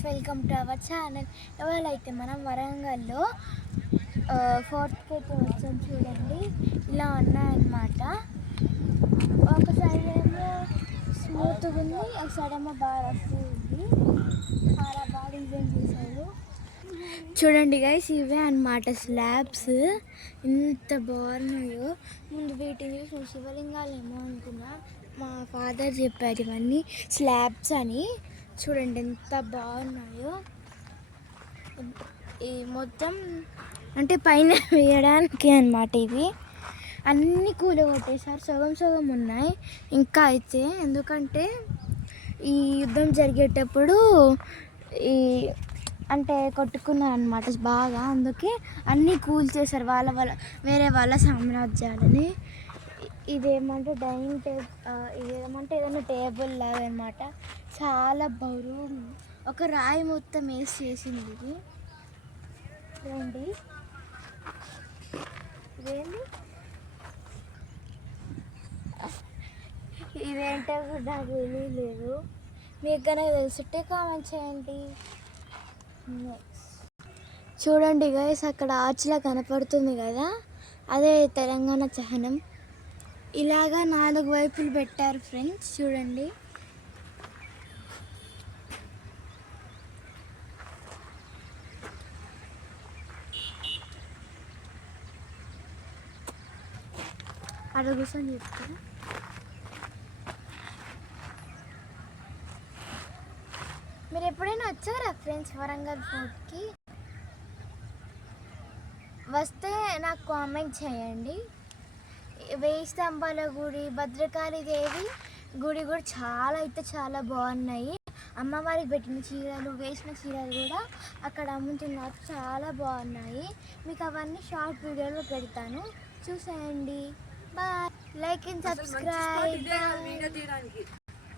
Friends, welcome to our channel. ఇవాళ అయితే మనం వరంగల్లో ఫోర్ట్కి అయితే వచ్చాం. చూడండి, ఇలా ఉన్నాయన్నమాట. ఒక సైడ్ ఏమో స్మూత్గా ఉంది, ఒక సైడ్ ఏమో బాగా రఫ్ ఉంది. చాలా బాగా డిజైన్ చేశారు. చూడండి గైస్, ఇవే అన్నమాట స్లాబ్స్. ఎంత బాగున్నాయో. ముందు వీటిని చూసి శివలింగాలు ఏమో అనుకున్నా. మా ఫాదర్ చెప్పారు ఇవన్నీ స్లాబ్స్ అని. చూడండి ఎంత బాగున్నాయో. ఈ మొత్తం అంటే పైన వేయడానికి అన్నమాట. ఇవి అన్నీ కూలగొట్టేసారు, సగం సగం ఉన్నాయి ఇంకా అయితే. ఎందుకంటే ఈ యుద్ధం జరిగేటప్పుడు ఈ అంటే కొట్టుకున్నారు అనమాట బాగా, అందుకే అన్నీ కూల్చేశారు వేరే వాళ్ళ సామ్రాజ్యాలని. ఇదేమంటే డైనింగ్ టేబుల్, ఇదేమంటే ఏదైనా టేబుల్ లాగా అనమాట. చాలా బరువు, ఒక రాయి మొత్తం వేసి చేసింది ఇది. చూడండి, ఇదేంటో కూడా నాకు తెలియలేదు. మీకు కనుక తెలుసుంటే కామెంట్ చేయండి. చూడండి గైస్, అక్కడ ఆర్చ్లా కనపడుతుంది కదా, అదే తెలంగాణ చిహ్నం. ఇలాగా 4 వైపులు పెట్టారు ఫ్రెండ్స్. చూడండి, అక్కడ కూర్చొని చెప్తారా. మీరు ఎప్పుడైనా వచ్చారా ఫ్రెండ్స్ వరంగల్ ఫోర్ట్కి? వస్తే నాకు కామెంట్ చేయండి. 1000 స్తంభాల గుడి, భద్రకాళీదేవి గుడి కూడా చాలా బాగున్నాయి. అమ్మవారికి పెట్టిన చీరలు, వేసిన చీరలు కూడా అక్కడ అమ్ముతున్నారు. చాలా బాగున్నాయి. మీకు అవన్నీ షార్ట్ వీడియోలో పెడతాను, చూసేయండి. బాయ్. Like and subscribe.